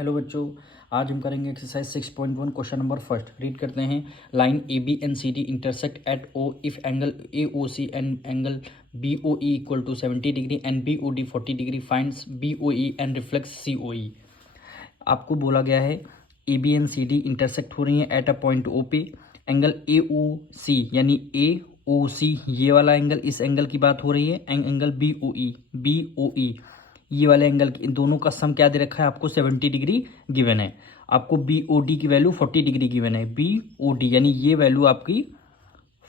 Hello बच्चों, आज हम करेंगे exercise 6.1 question number first. Read करते हैं। Line A B and C D intersect at O if angle A O C and angle B O E equal to 70 degree and B O D 40 degree. Finds B O E and reflex C O E. आपको बोला गया है A B and C D intersect हो रही है at a point ओ पे। Angle A O C यानी ए O C ये वाला एंगल, इस एंगल की बात हो रही है। एंगल बी ओ ई ये वाले एंगल इन दोनों का सम क्या दे रखा है आपको? 70 डिग्री गिवन है। आपको बी ओ डी की वैल्यू 40 डिग्री गिवन है। बी ओ डी यानी ये वैल्यू आपकी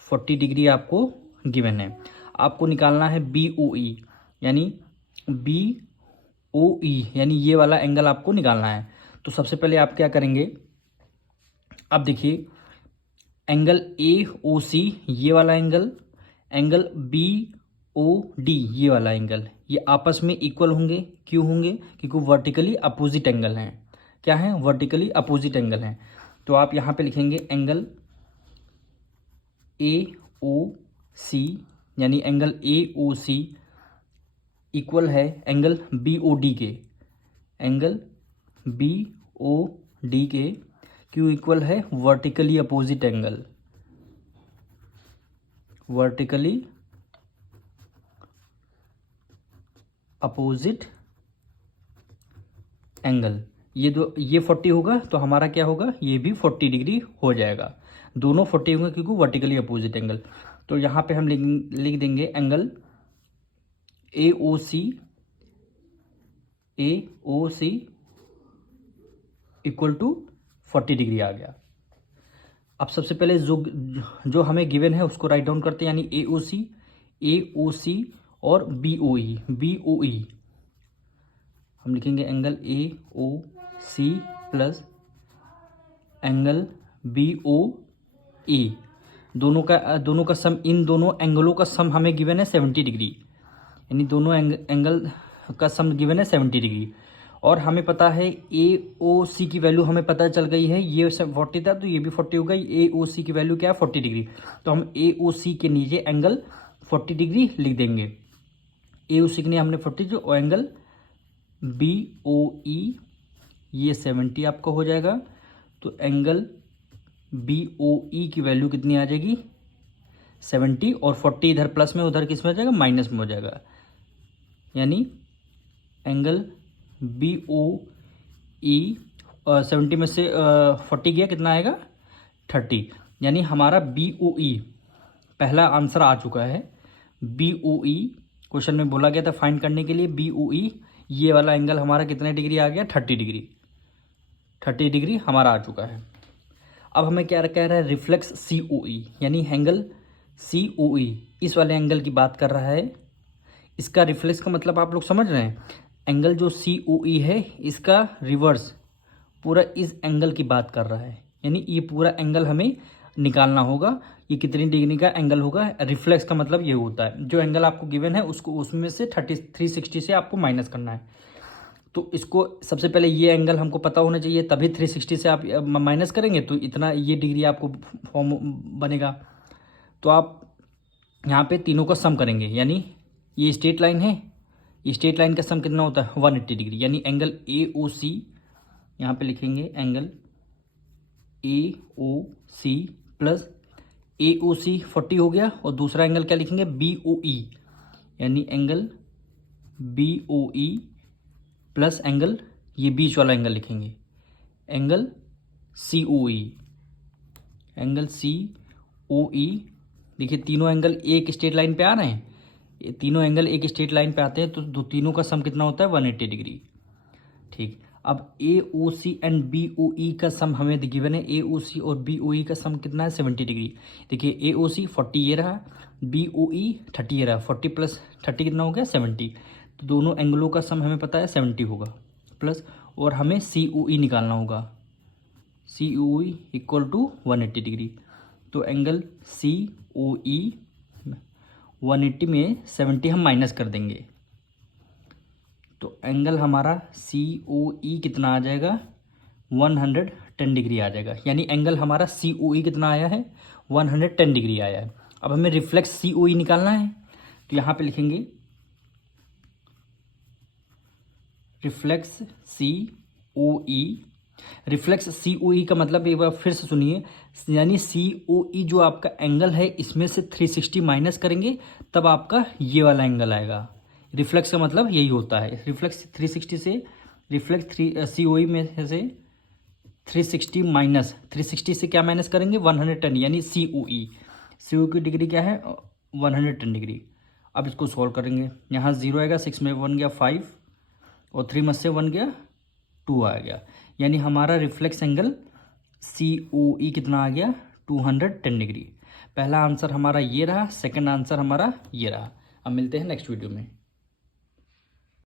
40 डिग्री आपको गिवन है। आपको निकालना है बी ओ ई यानी बी ओ ई यानी ये वाला एंगल आपको निकालना है। तो सबसे पहले आप क्या करेंगे, अब देखिए एंगल ए ओ सी ये वाला angle, angle B O D ये वाला एंगल, ये आपस में इक्वल होंगे। क्यों होंगे? क्योंकि वर्टिकली अपोजिट एंगल हैं। क्या है? वर्टिकली अपोजिट एंगल हैं। तो आप यहाँ पे लिखेंगे एंगल ए ओ सी यानी angle A O C equal है एंगल बी ओ डी के। एंगल बी ओ डी के क्यों इक्वल है? Vertically opposite angle. Vertically opposite angle. ये 40 होगा तो हमारा क्या होगा? ये भी 40 डिग्री हो जाएगा। दोनों 40 होंगे क्योंकि वर्टिकली अपोजिट एंगल। तो यहाँ पे हम लिख देंगे angle A O C equal to 40 degree आ गया। अब सबसे पहले जो हमें गिवन है उसको राइट डाउन करते हैं, यानी ए ओ सी और बी ओ ई हम लिखेंगे angle A O C plus angle B O E. दोनों का सम, इन दोनों एंगलों का सम हमें गिवन है 70 डिग्री, यानी दोनों एंगल का सम गिवन है 70 डिग्री। और हमें पता है ए ओ सी की वैल्यू हमें पता चल गई है, ये 40 था तो ये भी 40 हो गई। ए ओ सी की वैल्यू क्या है? 40 डिग्री। तो हम ए ओ सी के नीचे एंगल 40 डिग्री लिख देंगे। ए ओ सी के लिए हमने 40, जो एंगल बी ओ ई ये 70 आपका हो जाएगा। तो एंगल बी ओ ई की वैल्यू कितनी आ जाएगी? 70। और 40 इधर प्लस में, उधर किस में हो जाएगा? माइनस में हो जाएगा। यानी एंगल बी ओ ई 70 में से 40 गया, कितना आएगा? 30। यानी हमारा बी ओ ई पहला आंसर आ चुका है। बी ओ ई क्वेश्चन में बोला गया था फाइंड करने के लिए बी ओ ई, ये वाला एंगल हमारा कितने डिग्री आ गया? 30 डिग्री। 30 डिग्री हमारा आ चुका है। अब हमें क्या कह रहा है? रिफ्लेक्स सी ओ ई यानी एंगल सी ओ ई इस वाले एंगल की बात कर रहा है। इसका रिफ्लेक्स का मतलब आप लोग समझ रहे हैं। एंगल जो सी ओ ई है इसका रिवर्स पूरा इस एंगल की बात कर रहा है, यानी ये पूरा एंगल हमें निकालना होगा। ये कितनी डिग्री का एंगल होगा? रिफ्लेक्स का मतलब ये होता है जो एंगल आपको गिवन है उसको उसमें से 360 से आपको माइनस करना है। तो इसको सबसे पहले ये एंगल हमको पता होना चाहिए, तभी 360 से आप माइनस करेंगे तो इतना ये डिग्री आपको फॉर्म बनेगा। तो आप यहाँ पे तीनों का सम करेंगे, यानी ये स्ट्रेट लाइन है, ये स्ट्रेट लाइन का सम कितना होता है? 180 डिग्री। यानी एंगल ए ओ सी यहाँ पे लिखेंगे angle A O C plus A O सी 40 हो गया। और दूसरा एंगल क्या लिखेंगे? बी ओ ई यानी angle B O E plus angle ये बीच वाला एंगल लिखेंगे एंगल सी ओ ई। एंगल सी ओ ई, देखिए तीनों एंगल एक स्ट्रेट लाइन पे आ रहे हैं। ये तीनों एंगल एक स्ट्रेट लाइन पे आते हैं तो दो तीनों का सम कितना होता है? 180 डिग्री। ठीक। अब ए O C and B O ई का सम हमें गिवन है। ए ओ सी और बी ओ ई का सम कितना है? 70 डिग्री। देखिए ए ओ सी 40 ये रहा, बी ओ ई 30 ये रहा। 40 प्लस 30 कितना हो गया? 70। तो दोनों एंगलों का सम हमें पता है 70 होगा प्लस, और हमें सी ओ ई निकालना होगा। सी O E equal to 180 degree. तो एंगल सी ओ ई 180 में 70 हम माइनस कर देंगे तो एंगल हमारा सी ओ ई कितना आ जाएगा? 110 डिग्री आ जाएगा। यानी एंगल हमारा सी ओ ई कितना आया है? 110 डिग्री आया है। अब हमें रिफ्लेक्स सी ओ ई निकालना है तो यहाँ पे लिखेंगे रिफ्लेक्स सी ओ ई, रिफ्लेक्स सी ओ ई का मतलब एक बार फिर से सुनिए, यानी सी ओ ई जो आपका एंगल है इसमें से 360 माइनस करेंगे तब आपका ये वाला एंगल आएगा। रिफ्लेक्स का मतलब यही होता है, रिफ्लेक्स 360 से, रिफ्लेक्स सी ओ ई में से 360 माइनस, 360 से क्या माइनस करेंगे 110, यानी सी ओ ई, सी ओ की डिग्री क्या है 110 डिग्री। अब इसको सॉल्व करेंगे, यहाँ 0 आएगा, 6 में 1 गया 5 और 3 में से 1 गया 2 आ गया, यानी हमारा रिफ्लेक्स एंगल सी ओ ई कितना आ गया 210 डिग्री। पहला आंसर हमारा ये रहा, सेकंड आंसर हमारा ये रहा। अब मिलते हैं नेक्स्ट वीडियो में।